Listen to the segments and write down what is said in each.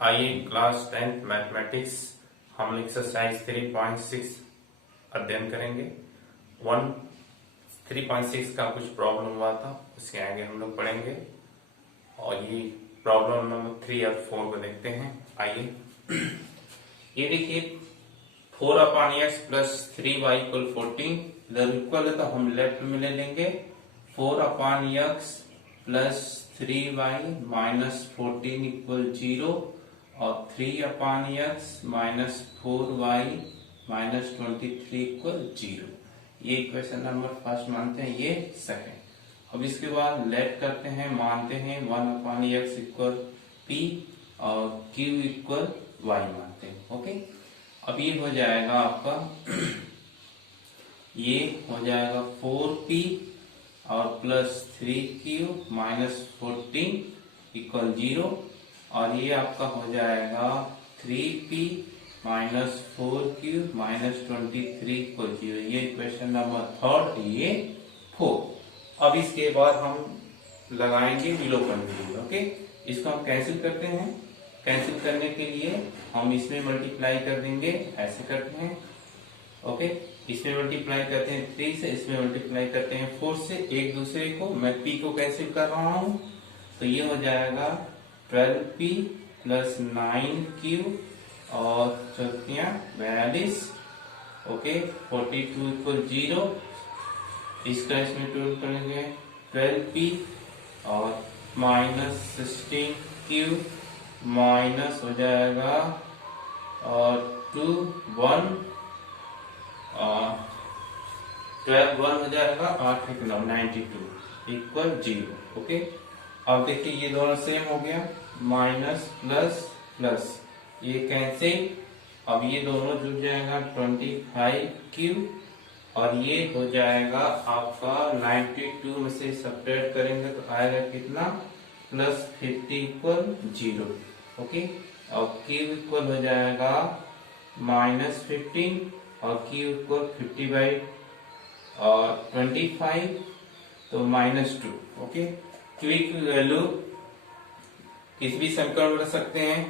आइए class 10 mathematics हम exercise 3.6 अध्ययन करेंगे। 3.6 का कुछ प्रॉब्लम हुआ था, उसके आगे हम लोग पढ़ेंगे और ये प्रॉब्लम नंबर 3 और 4 को देखते हैं। आइए ये देखिए 4/x प्लस 3y इक्वल 14 इधर इक्वल है तो हम लेफ्ट में ले लेंगे 4/x plus 3y minus 14 equal 0 और 3/x minus 4y minus 23 equal 0। ये इक्वेशन नंबर फर्स्ट मानते हैं, ये सेकंड। अब इसके बाद लेट करते हैं, मानते हैं 1/x इक्वल p और q इक्वल y मानते हैं। ओके, अब ये हो जाएगा आपका ये हो जाएगा 4p और प्लस 3q माइनस 14 इक्वल 0 और ये आपका हो जाएगा 3p minus 4q minus 23 equal 0। ये इक्वेशन नंबर थर्ड, ये 4। अब इसके बाद हम लगाएंगे विलोपन विधि। ओके, इसको हम कैंसिल करते हैं। कैंसिल करने के लिए हम इसमें मल्टीप्लाई कर देंगे, ऐसे करते हैं। ओके, इसमें मल्टीप्लाई करते हैं 3 से, इसमें मल्टीप्लाई करते हैं 4 से, एक दूसरे को। मैं p को कैंसिल कर रहा हूं तो ये हो जाएगा 12p प्लस 9q और 42। Okay, 42 equal 0। इसका इसमें टोटल करेंगे 12p और माइनस 16q माइनस हो जाएगा और 2 1 और 12 1 हो जाएगा 8 92 इक्वल 0। ओके, अब देखिए ये दोनों सेम हो गया, माइनस प्लस प्लस ये कैंसिल। अब ये दोनों जुड़ जाएगा 25q और ये हो जाएगा आपका 92 में से सब्ट्रैक्ट करेंगे तो आएगा कितना, प्लस 50 इक्वल 0। ओके, और q इक्वल हो जाएगा माइनस 15 और q इक्वल 50 बाई और 25 तो माइनस 2। ओके, q की वैल्यू किसी भी समीकरण में रख सकते हैं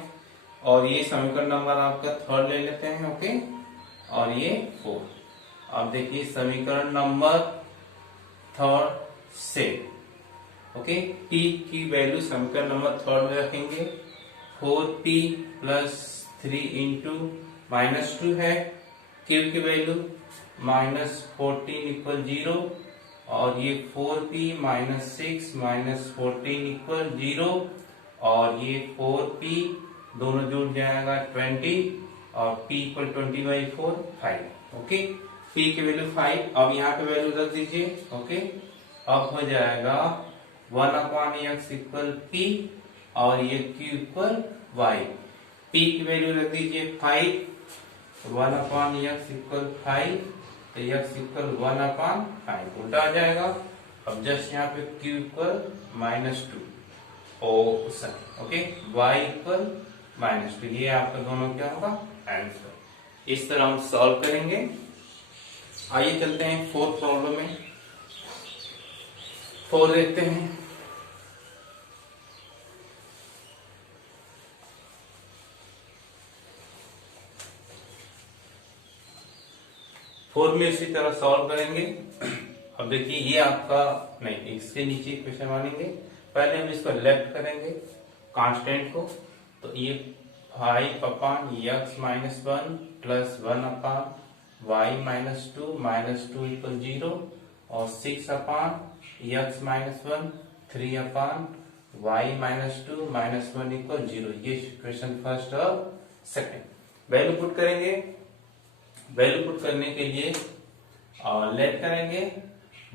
और ये समीकरण नंबर आपका थर्ड ले लेते हैं। ओके, और ये 4। अब देखिए समीकरण नंबर थर्ड से ओके p की वैल्यू समीकरण नंबर थर्ड में रखेंगे। 4p प्लस 3 इंटू माइनस 2 है, q की वैल्यू माइनस 14 इक्वल 0 और ये 4p माइनस 6 माइनस 14 इक्वल 0 और ये 4p दोनों जुड़ जाएगा 20 और p इक्वल 20/4 5। ओके, p की वैल्यू 5। अब यहाँ पे वैल्यू रख दीजिए। ओके, अब हो जाएगा 1/x इक्वल p और ये q इक्वल y। p की वैल्यू रख दीजिए 5, 1/x इक्वल 5 तो x इक्वल 1/5 उल्टा आ जाएगा। अब जस्ट यहाँ पे q equal minus 2 okay, y equal minus 2। ये आपका दोनों क्या होगा, आंसर। इस तरह हम सॉल्व करेंगे। आइए चलते हैं फोर्थ प्रॉब्लम में। 4 देखते हैं। फोर में इसी तरह सॉल्व करेंगे। अब देखिए ये आपका नहीं, इसके नीचे क्वेश्चन मानेंगे। पहले हम इसको लेफ्ट करेंगे कांस्टेंट को, तो ये 5/x minus 1 plus 1/y minus 2 equal 0 और 6/x minus 1 3/y minus 2 minus 1 equal 0। ये क्वेश्चन फर्स्ट और सेकंड। वैल्यू पुट करेंगे। वैल्यू पुट करने के लिए लेट करेंगे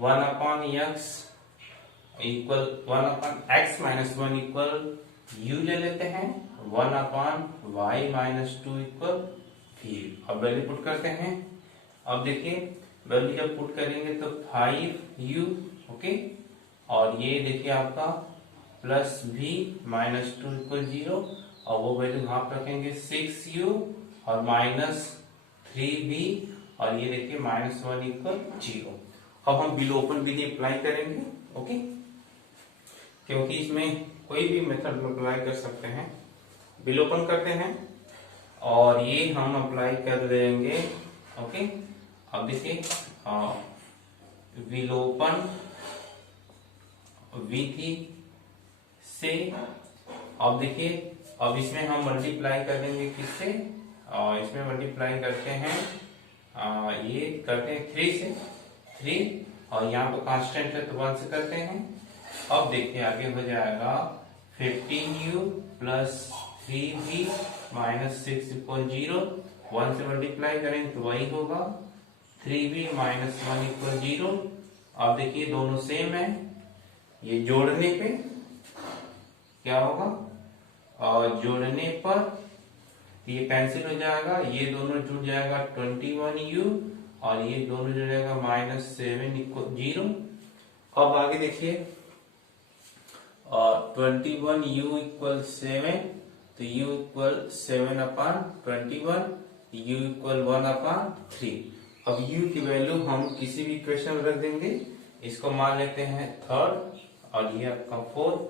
1/x equal 1/x minus 1 equal u ले लेते हैं, 1/y माइनस 2 इक्वल v। अब वैल्यू पुट करते हैं। अब देखिए वैल्यू जब पुट करेंगे तो 5u ओके, और ये देखिए आपका प्लस v माइनस 2 इक्वल 0 और वो वैल्यू वहां पर रखेंगे 6u और माइनस 3v और ये देखिए माइनस 1 इक्वल 0। अब हम विलोपन विधि अप्लाई करेंगे। ओके, क्योंकि इसमें कोई भी मेथड अप्लाई कर सकते हैं। विलोपन करते हैं और ये हम अप्लाई कर देंगे। ओके, अब देखिए विलोपन विधि से, अब देखिए अब इसमें हम मल्टीप्लाई कर देंगे किससे, और इसमें मल्टीप्लाई करते हैं ये करते हैं 3 से, 3 और यहाँ पे कांस्टेंट है तो 1 से करते हैं। अब देखिए आगे हो जाएगा 15u plus 3v minus 6 equal 0। 1 से मल्टीप्लाई करेंगे तो वही होगा 3v माइनस 1 इक्वल 0। अब देखिए दोनों सेम है, ये जोड़ने पे क्या होगा, और जोड़ने पर ये कैंसिल हो जाएगा, ये दोनों जुड़ जाएगा 21u और ये दोनों जुड़ जाएगा माइनस 7 इक्वल 0। अब आगे देखिए 21u इक्वल 7, तो u इक्वल 7 अपान 21, u इक्वल 1 अपान 3। अब u की वैल्यू हम किसी भी इक्वेशन में रख देंगे, इसको मान लेते हैं 3rd और ये आपका 4th।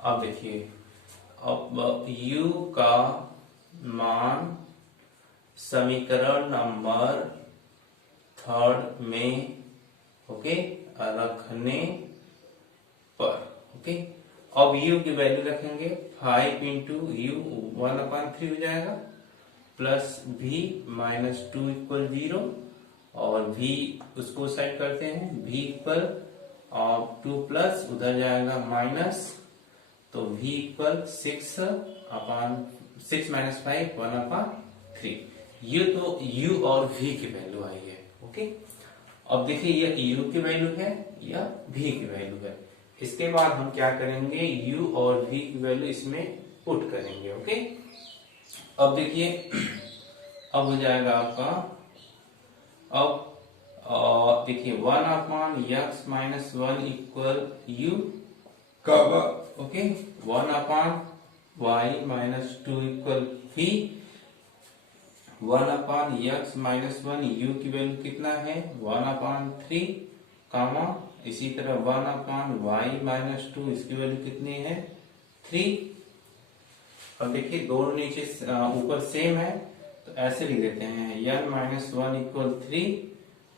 अब देखिए अब u का मान समीकरण नंबर 3rd में ओके रखने पर, ओके अब u की वैल्यू रखेंगे 5 इंटू यू 1/3 हो जाएगा, प्लस v माइनस 2 इक्वल 0 और v उसको साइड करते हैं, v इक्वल 2 प्लस उधर जाएगा माइनस, तो v इक्वल 6 माइनस 5 1/3। ये तो u और v की वैल्यू आई है। ओके, अब देखिए ये u की वैल्यू है या v की वैल्यू है। इसके बाद हम क्या करेंगे, u और v की वैल्यू इसमें पुट करेंगे। ओके, अब देखिए अब हो जाएगा आपका, अब देखिए 1/x माइनस 1 इक्वल u का, okay 1/y minus 2 equal v, 1/x minus 1 u की वैल्यू कितना है 1/3 कामा, इसी तरह 1/y माइनस 2 इसकी वैल्यू कितनी है 3। और देखिए दोनों नीचे ऊपर सेम है तो ऐसे लिख देते हैं n minus 1 equal 3,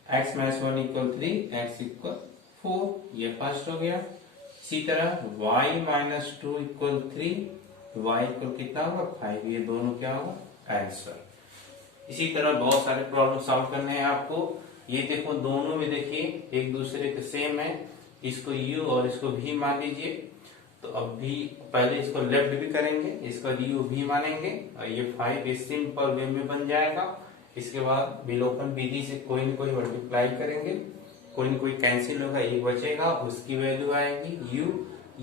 x minus 1 equal 3, x equal 4, ये फर्स्ट हो गया। इसी तरह y minus 2 equal 3, y equal कितना होगा 5, ये दोनों क्या होगा आंसर। इसी तरह बहुत सारे प्रॉब्लम सॉल्व करने हैं आपको। ये देखो दोनों में देखिए एक दूसरे के सेम है, इसको u और इसको v मान लीजिए, तो अब v पहले इसको लेफ्ट भी करेंगे, इसका u v मानेंगे और ये 5 इस सिंपल वे में बन जाएगा। इसके बाद विलोपन विधि से कोई न कोई मल्टीप्लाई करेंगे, कोई न कोई कैंसिल होगा, एक बचेगा, उसकी वैल्यू आएगी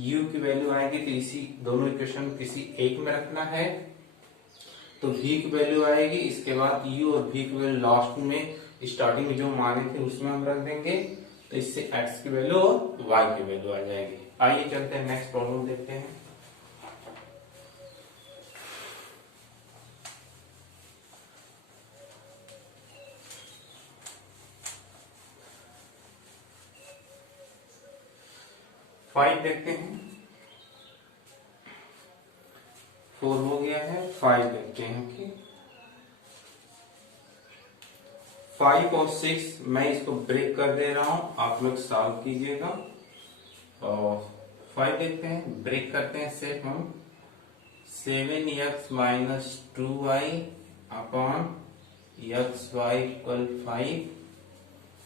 u की वैल्यू आएगी, तो इसी दोनों इक्वेशन किसी एक में रखना है, तो v की वैल्यू आएगी। इसके बाद u और v की वैल्यू लास्ट में स्टार्टिंग में जो माने थे उसमें हम रख देंगे, तो इससे x की वैल्यू और y की वैल्यू आ जाएगी। आइए चलते हैं नेक्स्ट प्रॉब्लम देखते हैं। फाइव देखते हैं, 4 हो गया है, 5 देखते हैं। ओके 5 और 6 मैं इसको ब्रेक कर दे रहा हूं, आप लोग सॉल्व कीजिएगा। और 5 देखते हैं, ब्रेक करते हैं सेट हम, 7x minus 2y upon xy equal 5,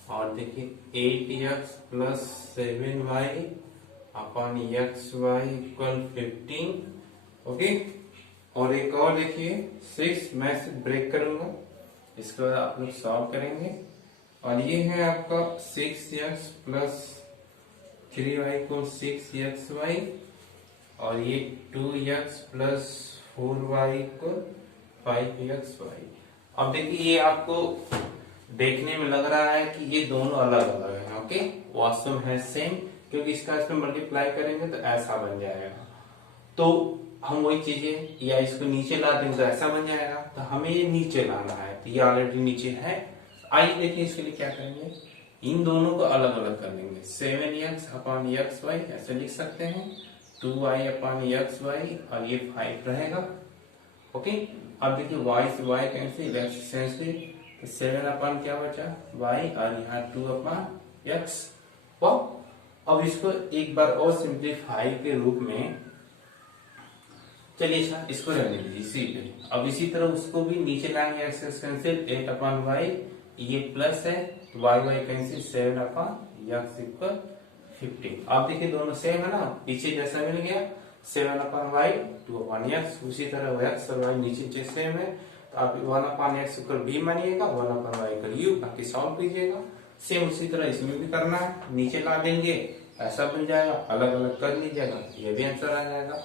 और देखिए 8x plus 7y upon xy equal 15। Okay, और एक और देखिए 6 मैं से ब्रेक करूंगा, इसके बाद आप लोग सॉल्व करेंगे। और ये है आपका 6x प्लस 3y को 6xy, और ये 2x प्लस 4y को 5xy। अब देखिए ये आपको देखने में लग रहा है कि ये दोनों अलग अलग हैं। ओके, वास्तव में है सेम, क्योंकि इसका इसमें मल्टीप्लाई करेंगे तो ऐसा बन जाएगा। तो हम वही चीजें, या इसको नीचे ला देंगे तो ऐसा बन जाएगा, तो हमें ये नीचे लाना है, तो ये ऑलरेडी नीचे है। आइए देखिए इसके लिए क्या करेंगे, इन दोनों को अलग अलग कर देंगे। 7x अपॉन xy ऐसे लिख सकते हैं, 2y अपॉन xy, और ये 5 रहेगा। ओके। अब देखिए y से y कैंसिल, x से कैंसिल, तो 7 अपन क्या बचा y और यहाँ 2 अपन x। अब इसको एक बार और सिंप्लीफाई के रूप में, चलिए अच्छा इसको रहने दीजिए इसी पे। अब इसी तरह उसको भी नीचे लाएंगे, x कैंसिल 8 अपन y, ये प्लस है तो y कैंसिल 7 अपन x इक्वल 15। आप देखिए दोनों सेम है ना, पीछे जैसा मिल गया 7 अपन y 2 अपन x, उसी तरह x और y नीचे सेम है तो आप 1 अपन x इक्वल b मानिएगा, 1 अपन y इक्वल u, बाकी सॉल्व कीजिएगा। सेम उसी तरह इसमें भी करना है, नीचे ला देंगे ऐसा बन जाएगा, अलग अलग कर लीजिएगा, ये भी आंसर आ जाएगा।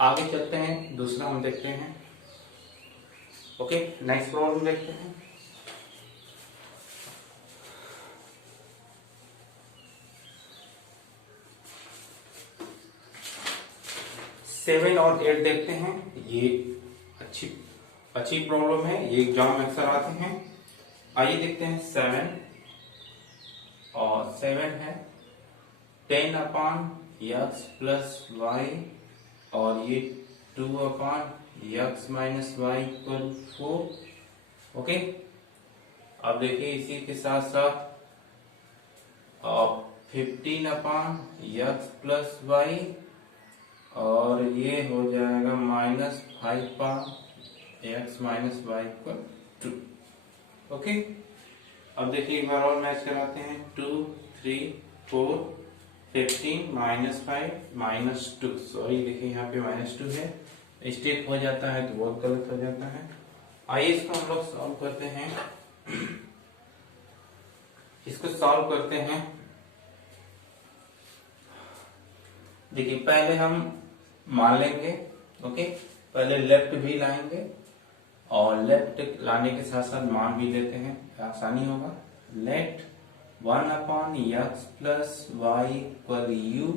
आगे चलते हैं, दूसरा हम देखते हैं। ओके, नेक्स्ट प्रॉब्लम देखते हैं। सेवन और 8 देखते हैं। ये अच्छी प्रॉब्लम है, ये एग्जाम में अक्सर आते हैं। आइए देखते हैं 7 और 7 है 10 अपान x प्लस वाई और ये 2 upon x minus y equal 4। Okay, अब देखिए इसी के साथ साथ 15 अपान x प्लस वाई और ये हो जाएगा minus 5 upon x minus y equal 2। Okay, अब देखिए एक बार और मैच कराते हैं। 2 3 4 15 माइनस 5 माइनस 2, सॉरी देखिए यहाँ पे माइनस 2 है, स्टेप हो जाता है तो बहुत गलत हो जाता है। आइए इसको हम लोग सॉल्व करते हैं। इसको सॉल्व करते हैं। देखिए पहले हम मान लेंगे, ओके, पहले लेफ्ट भी लाएंगे और लेफ्ट लाने के साथ साथ मान भी लेते हैं, आसानी होगा। Let 1 upon x plus y equal u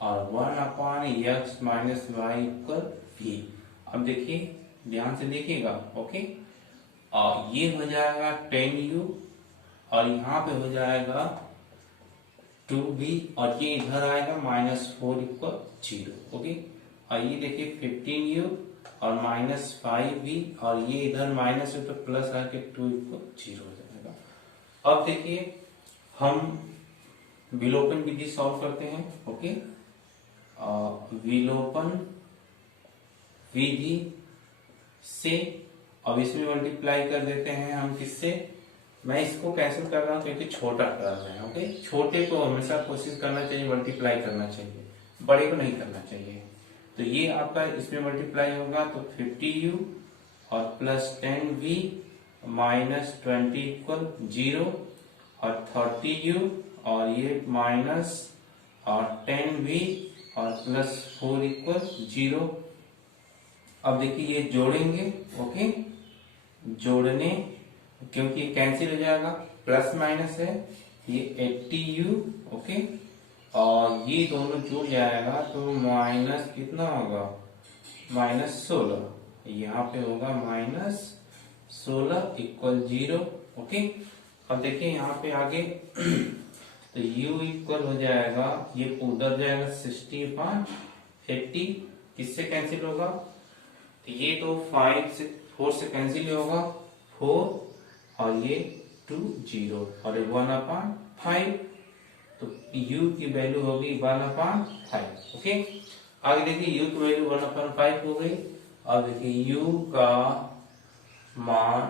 और 1 upon x minus y equal v। अब देखिए ध्यान से देखिएगा, ओके, और ये हो जाएगा 10u और यहाँ पे हो जाएगा 2v और ये इधर आएगा -4 इक्वल 0। ओके, और ये देखिए 15u और -5v और ये इधर माइनस है तो प्लस आके 2 इक्वल 0 हो जाएगा। अब देखिए हम विलोपन विधि सॉल्व करते हैं। ओके, विलोपन विधि से अब इसमें मल्टीप्लाई कर देते हैं हम किससे, मैं इसको कैंसिल कर रहा हूँ क्योंकि छोटा कर रहे हैं। ओके, छोटे को हमेशा कोशिश करना चाहिए मल्टीप्लाई करना चाहिए, बड़े को नहीं करना चाहिए। तो ये आपका इसमें मल्टीप्लाई होगा तो 50u और प्लस 10v माइनस 20 इक्वल 0 और 30u और ये माइनस और 10v और प्लस 4 इक्वल 0। अब देखिए ये जोड़ेंगे, ओके, जोड़ने क्योंकि कैंसिल हो जाएगा, प्लस माइनस है, ये 80u, ओके, और ये दोनों जुड़ जाएगा तो माइनस कितना होगा, -16, यहाँ पे होगा -16 इक्वल 0। ओके, अब देखिए यहाँ पे आगे तो u इक्वल हो जाएगा, ये उधर जाएगा 60/80, किससे कैंसिल होगा, तो ये तो 5 से 4 से कैंसिल होगा, 4 और ये 2 0 और 1/5, तो u की वैल्यू होगी 1/5। ओके, आगे देखिए u की वैल्यू 1/5 हो गई। अब देखिए u का मान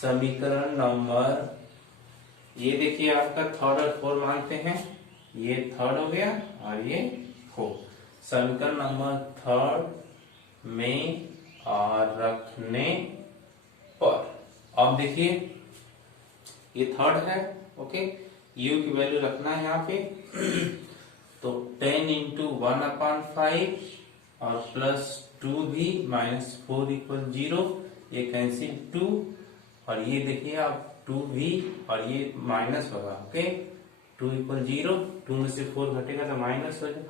समीकरण नंबर, ये देखिए आपका थर्ड और फोर्थ मानते हैं, ये थर्ड हो गया और ये फोर्थ। समीकरण नंबर थर्ड में रखने पर, अब देखिए ये थर्ड है, ओके, u की वैल्यू रखना है यहाँ पे तो 10 इंटू 1/5 और प्लस 2v माइनस 4 इक्वल 0, ये कैंसिल 2 और ये देखिए आप 2v और ये माइनस होगा, ओके, 2 इक्वल 0, 2 में से 4 घटेगा तो माइनस हो जाएगा,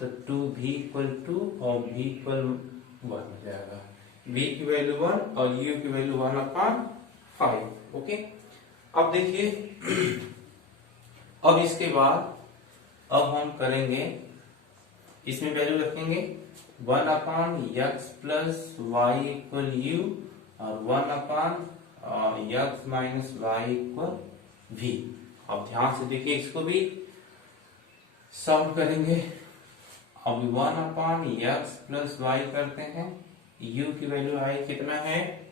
तो 2v इक्वल 2 और v इक्वल 1 हो जाएगा। v की वैल्यू 1 और u की वैल्यू 1/5। ओके, अब देखिए अब इसके बाद अब हम करेंगे, इसमें वैल्यू रखेंगे 1/x plus y equal u और 1/x minus y equal v। अब ध्यान से देखिए, इसको भी सॉल्व करेंगे। अब 1/x प्लस वाई करते हैं, u की वैल्यू आई कितना है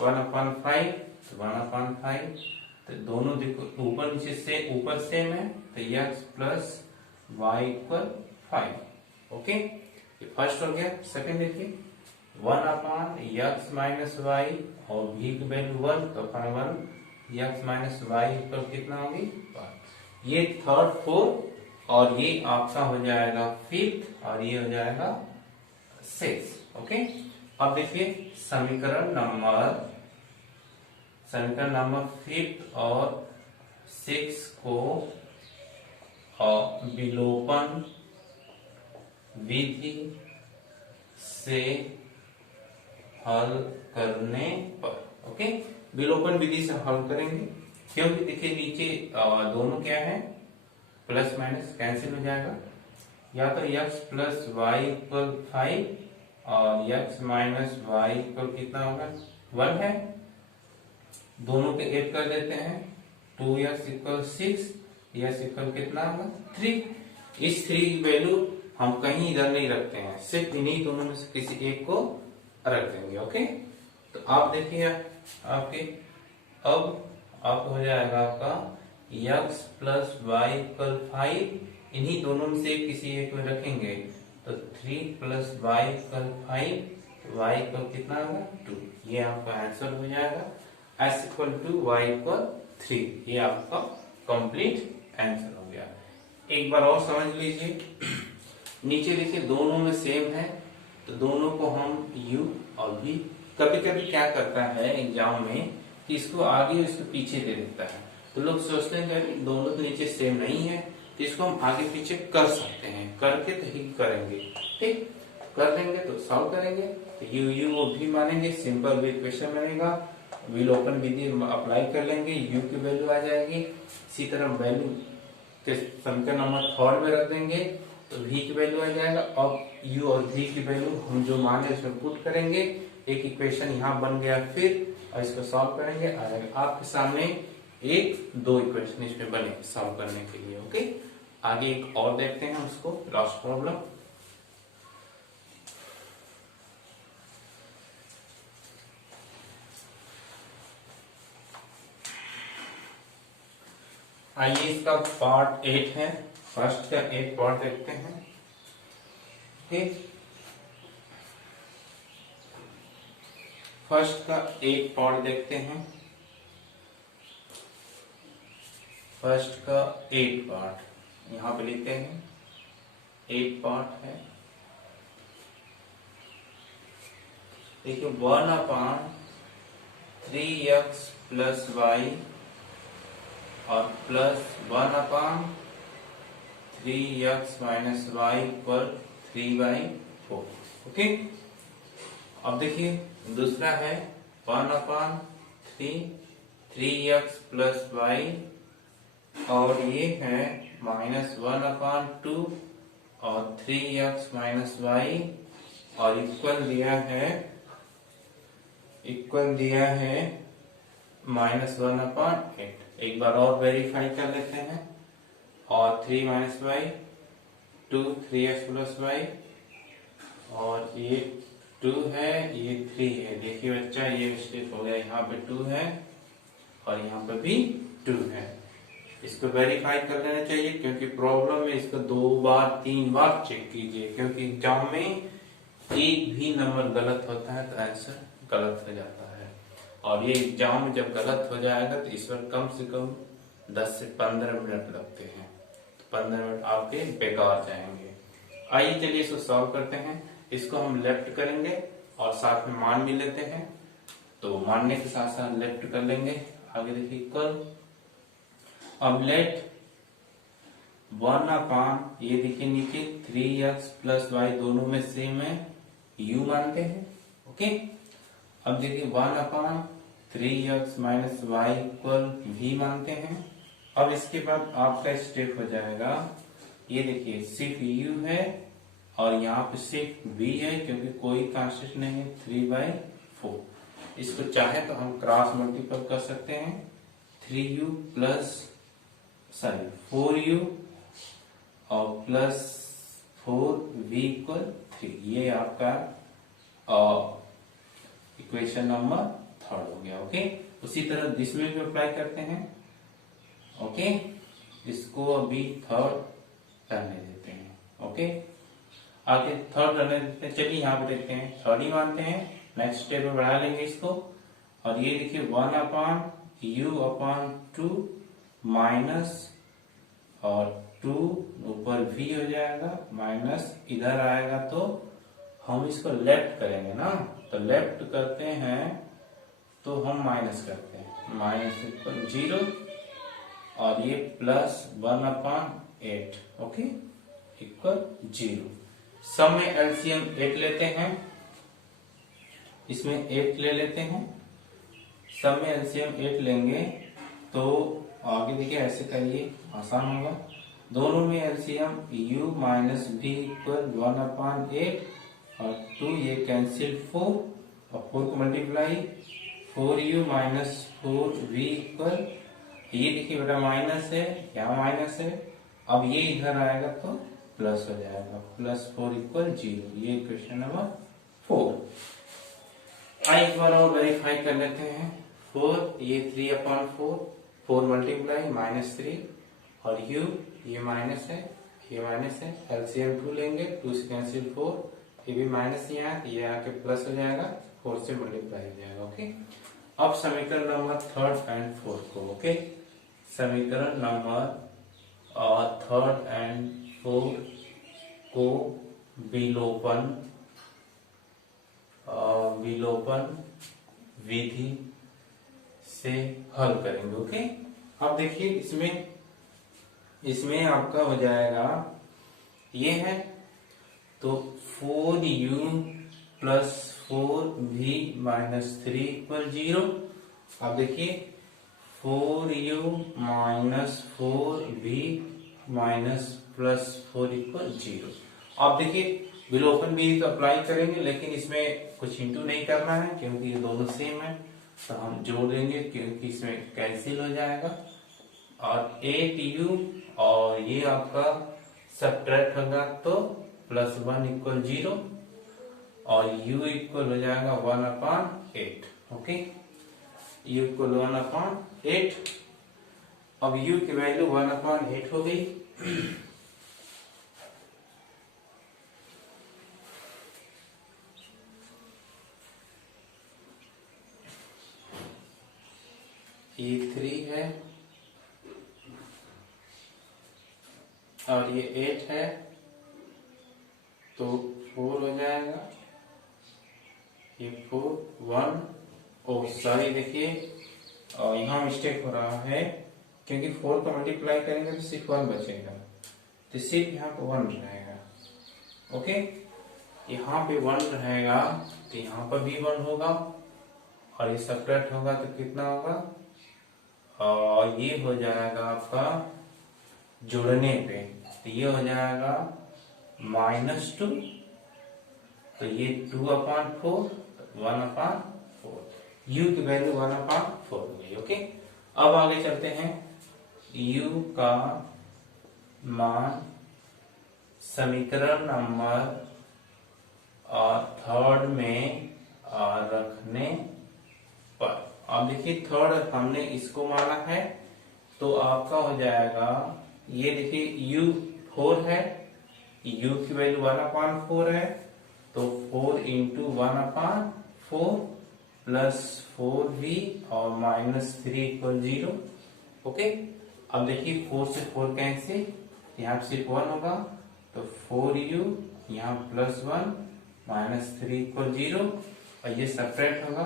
1/5, तो 1/5, तो दोनों देखो ऊपर नीचे से ऊपर सेम है, तो x plus y equal 5। Okay, ये फर्स्ट हो गया। सेकंड देखिए 1/x माइनस वाई और v की वैल्यू 1, तो 1 x माइनस वाई इक्वल कितना होगी 5। ये थर्ड, फोर्थ और ये आपका हो जाएगा फिफ्थ और ये हो जाएगा सिक्स। ओके, अब देखिए समीकरण नंबर फिफ्थ और सिक्स को विलोपन विधि से हल करने पर, ओके, विलोपन विधि से हल करेंगे, क्योंकि देखिए नीचे दोनों क्या है प्लस माइनस कैंसिल हो जाएगा, या तो x प्लस वाई इक्वल 5 और x माइनस वाई इक्वल कितना होगा 1 है, दोनों के ऐड कर देते हैं 2x इक्वल 6, x इक्वल कितना होगा 3। इस 3 की वैल्यू हम कहीं इधर नहीं रखते हैं, सिर्फ इन्हीं दोनों में से किसी एक को रख देंगे। ओके, तो आप देखिए आपके अब आप हो जाएगा आपका x प्लस वाई इक्वल 5, इन्हीं दोनों में से किसी एक में रखेंगे तो 3 plus y equal 5, y equal कितना होगा 2। ये आपका आंसर हो जाएगा s equal to y equal 3। ये आपका कंप्लीट आंसर हो गया। एक बार और समझ लीजिए, नीचे देखिए दोनों में सेम है, तो दोनों को हम u और v, कभी कभी क्या करता है एग्जाम में कि इसको आगे और इसको पीछे दे देता है, तो लोग सोचते हैं कि दोनों तो नीचे सेम नहीं है, तो इसको हम आगे पीछे कर सकते हैं, करके तो ही करेंगे। ठीक, कर देंगे तो सॉल्व करेंगे, तो u और v मानेंगे, सिंपल इक्वेशन बनेगा, विलोपन विधि अप्लाई कर लेंगे, u की वैल्यू आ जाएगी। इसी तरह वैल्यू के समीकरण नंबर थर्ड में रख देंगे तो v की वैल्यू आ जाएगा। अब u और v की वैल्यू हम जो माने उसमें पुट करेंगे, एक इक्वेशन यहाँ बन गया, फिर और इसको सॉल्व करेंगे, आ जाएगा आपके सामने एक दो इक्वेशन इसमें बने सॉल्व करने के लिए। ओके, आगे एक और देखते हैं उसको, लास्ट प्रॉब्लम। आइए इसका पार्ट 8 है, फर्स्ट का एक पार्ट देखते हैं। ठीक, फर्स्ट का एक पार्ट देखते हैं, फर्स्ट का 8 पार्ट यहाँ पे लिखते हैं, 8 पार्ट है। देखिए 1/3x प्लस वाई और प्लस 1/3x माइनस वाई पर 3/4। ओके, अब देखिए दूसरा है 1/3x प्लस वाई और ये है -1/2 और 3x माइनस वाई और इक्वल दिया है -1/8। एक बार और वेरीफाई कर लेते हैं, और 3 minus Y 2, 3x plus Y और ये 2 है, ये 3 है। देखिए बच्चा ये मिस्टेक हो गया, यहाँ पे 2 है और यहाँ पे भी 2 है। इसको वेरीफाई कर लेना चाहिए, क्योंकि प्रॉब्लम में इसको 2 बार 3 बार चेक कीजिए, क्योंकि एग्जाम में एक भी नंबर गलत होता है तो आंसर गलत हो जाता है, और ये एग्जाम में जब गलत हो जाएगा तो इस पर कम से कम 10 से 15 मिनट लगते हैं, तो 15 मिनट आपके बेकार जाएंगे। आइए चलिए इसको सॉल्व करते हैं। इसको हम लेफ्ट करेंगे और साथ में मान भी लेते हैं, तो मानने के साथ साथ लेफ्ट कर लेंगे। आगे देखिए इक्वल, अब लेट 1/, ये देखिए नीचे 3x प्लस वाई दोनों में सेम है, u मानते हैं। ओके, अब देखिए 1/3x minus y equal v मानते हैं। अब इसके बाद आपका स्टेप हो जाएगा, ये देखिए सिर्फ u है और यहाँ पे सिर्फ v है क्योंकि कोई कांस्टेंट नहीं है, 3/4। इसको चाहे तो हम क्रॉस मल्टीपल कर सकते हैं, 3u प्लस 4u और प्लस 4v इक्वल 3। ये आपका इक्वेशन नंबर 3 हो गया। ओके, उसी तरह दिस में भी अप्लाई करते हैं। ओके, इसको अभी 3rd रहने देते हैं। ओके, आगे 3rd रहने देते हैं। चलिए यहाँ पे देखते हैं, 3rd ही मानते हैं। नेक्स्ट स्टेप में बढ़ा लेंगे इसको, और ये देखिए 1/u/2 माइनस और 2 ऊपर v हो जाएगा, माइनस इधर आएगा तो हम इसको लेफ्ट करेंगे ना, तो लेफ्ट करते हैं तो हम माइनस करते हैं, माइनस इक्वल 0 और ये प्लस 1/8। Okay, equal 0। सम में एलसीएम 8 लेते हैं, इसमें 8 ले लेते हैं। सम में एलसीएम 8 लेंगे तो आगे देखिए ऐसे करिए, आसान होगा। दोनों में LCM u minus v equal 1/8 और 2 ये कैंसिल 4 और 4 को multiply 4u minus 4v equal, ये देखिए बेटा माइनस है, यहाँ माइनस है, अब ये इधर आएगा तो प्लस हो जाएगा, प्लस 4 इक्वल 0। ये क्वेश्चन नंबर 4। एक बार और वेरीफाई कर लेते हैं। 4 ये 3/4, 4 मल्टीप्लाई माइनस 3 और u ये माइनस है, ये माइनस है, एलसीएम 2 लेंगे, 2 से कैंसिल 4, ये भी माइनस यहाँ, ये आके प्लस हो जाएगा, 4 से मल्टीप्लाई हो जाएगा। ओके, अब समीकरण नंबर 3rd एंड 4th को, ओके, समीकरण नंबर 3rd एंड 4th को विलोपन विधि से हल करेंगे। ओके, अब देखिए इसमें आपका हो जाएगा, ये है तो 4u plus 4v minus 3 equal 0। अब देखिए 4u minus 4v minus plus 4 equal 0। अब देखिए विलोपन विधि तो अप्लाई करेंगे, लेकिन इसमें कुछ इंटू नहीं करना है क्योंकि ये दोनों सेम है, तो हम जोड़ देंगे क्योंकि इसमें कैंसिल हो जाएगा। और 8u और ये आपका सब्ट्रैक्ट होगा तो प्लस 1 इक्वल 0 और u इक्वल हो जाएगा 1/8। Okay, u equal 1/8। अब u की वैल्यू 1/8 हो गई। ये 3 है और ये 8 है तो 4 हो जाएगा, ये 4 1। ओ सॉरी, देखिए यहाँ मिस्टेक हो रहा है क्योंकि 4 को मल्टीप्लाई करेंगे तो सिर्फ 1 बचेगा, तो सिर्फ यहाँ पे 1 रहेगा। ओके, यहाँ पे 1 रहेगा तो यहाँ पर भी 1 होगा और ये सब्ट्रैक्ट होगा तो कितना होगा, और ये हो जाएगा आपका जोड़ने पे, तो ये हो जाएगा -2, तो ये 2/4 1/4, u की वैल्यू 1/4 हो गई। ओके, अब आगे चलते हैं। u का मान समीकरण नंबर 3rd में रखने पर, अब देखिए 3rd हमने इसको माना है तो आपका हो जाएगा, ये देखिए u 4 है, u की वैल्यू 1/4 है, तो 4 इंटू 1/4 प्लस 4v और माइनस 3 इक्वल 0। ओके, अब देखिए 4 से 4 कैंसिल, यहाँ पे सिर्फ 1 होगा, तो 4u यहाँ प्लस 1 माइनस 3 इक्वल 0 और ये सब्ट्रैक्ट होगा,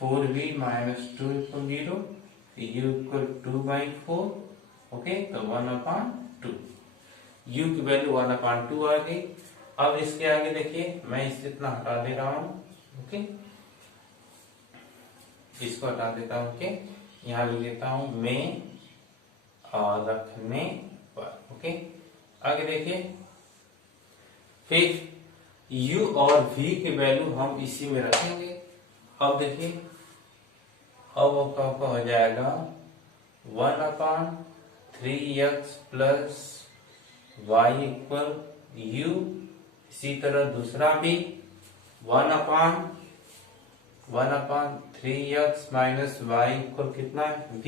4v minus 2 equal 0, u equal 2/4। Okay, तो 1/2, u की वैल्यू 1/2 आ गई। अब इसके आगे देखिए, मैं इससे इतना हटा दे रहा हूं। ओके, इसको हटा देता हूं कि यहाँ लिख देता हूं में रखने पर। ओके, आगे देखिए फिर u और v की वैल्यू हम इसी में रखेंगे। अब देखिए, अब आपका हो जाएगा 1/3x plus y equal u। इसी तरह दूसरा भी 1/3x माइनस y इक्वल कितना है v।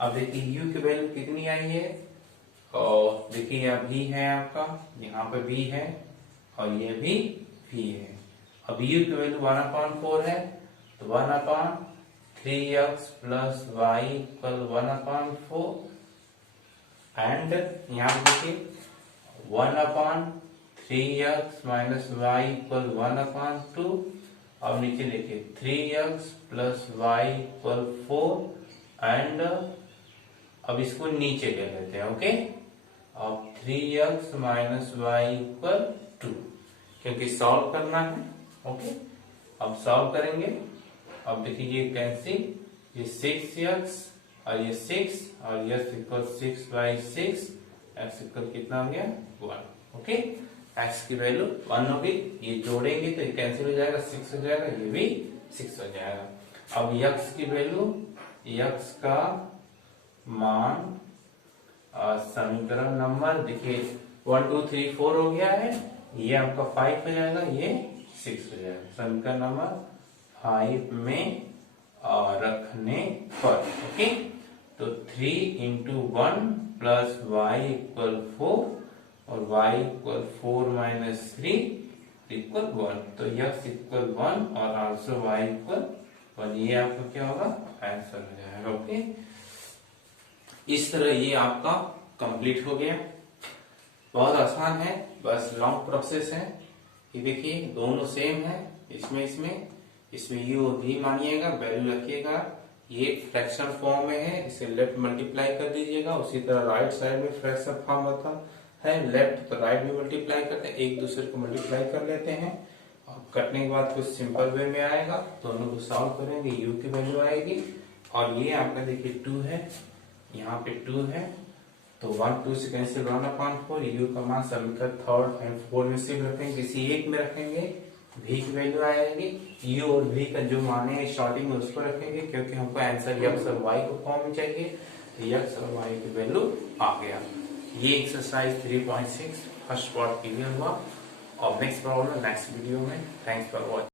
अब देखिए u की वैल्यू कितनी आई है, और देखिए यह v है आपका, यहाँ पे v है और ये भी v है। अब u की वैल्यू 1/4 है, तो 1/3x plus y equal 1/4 and यहाँ पे देखिए 1/3x माइनस y इक्वल 1/2। अब नीचे देखिए 3x plus y equal 4 and अब इसको नीचे ले लेते हैं। ओके, अब 3x माइनस y इक्वल 2, क्योंकि सॉल्व करना है। ओके, अब सॉल्व करेंगे। अब देखिए ये कैंसिल, ये 6x और ये 6 और x इक्वल 6/6, x इक्वल कितना हो गया 1। ओके, x की वैल्यू 1 होगी, ये जोड़ेंगे तो ये कैंसिल हो जाएगा, 6 हो जाएगा, ये भी 6 हो जाएगा। अब x की वैल्यू, x का मान समीकरण नंबर देखिए 1 2 3 4 हो गया है, ये आपका 5 हो जाएगा, ये 6 हो जाएगा। समीकरण नंबर 5 में रखने पर। ओके, तो 3 × 1 प्लस y इक्वल 4 और y इक्वल 4 माइनस 3 इक्वल 1, तो x इक्वल 1 और आंसर y इक्वल 1, ये आपका क्या होगा, आंसर हो जाएगा। ओके, इस तरह ये आपका कंप्लीट हो गया। बहुत आसान है, बस लॉन्ग प्रोसेस है। ये देखिए दोनों सेम है, इसमें u और v मानिएगा, वैल्यू रखिएगा। ये फ्रैक्शन फॉर्म में है, इसे लेफ्ट मल्टीप्लाई कर दीजिएगा। उसी तरह राइट साइड में फ्रैक्शन फॉर्म होता है, लेफ्ट तो राइट में मल्टीप्लाई करते हैं, एक दूसरे को मल्टीप्लाई कर लेते हैं और कटने के बाद कुछ सिंपल वे में आएगा। दोनों को सॉल्व करेंगे, u की वैल्यू आएगी और ये आपका देखिए 2 है, यहाँ पे 2 है, तो 1 2 से कैंसिल 1/4। u का मान समीकरण 3 एंड 4 में सिर्फ रखेंगे, किसी एक में रखेंगे। v की वैल्यू आएगी, u और v का जो मान है स्टार्टिंग में उसको रखेंगे, क्योंकि हमको आंसर x और y को फॉर्म में चाहिए, तो x और y की वैल्यू आ गया। ये एक्सरसाइज 3.6 फर्स्ट पार्ट क्लियर हुआ और नेक्स्ट प्रॉब्लम नेक्स्ट वीडियो में। Thanks for watching.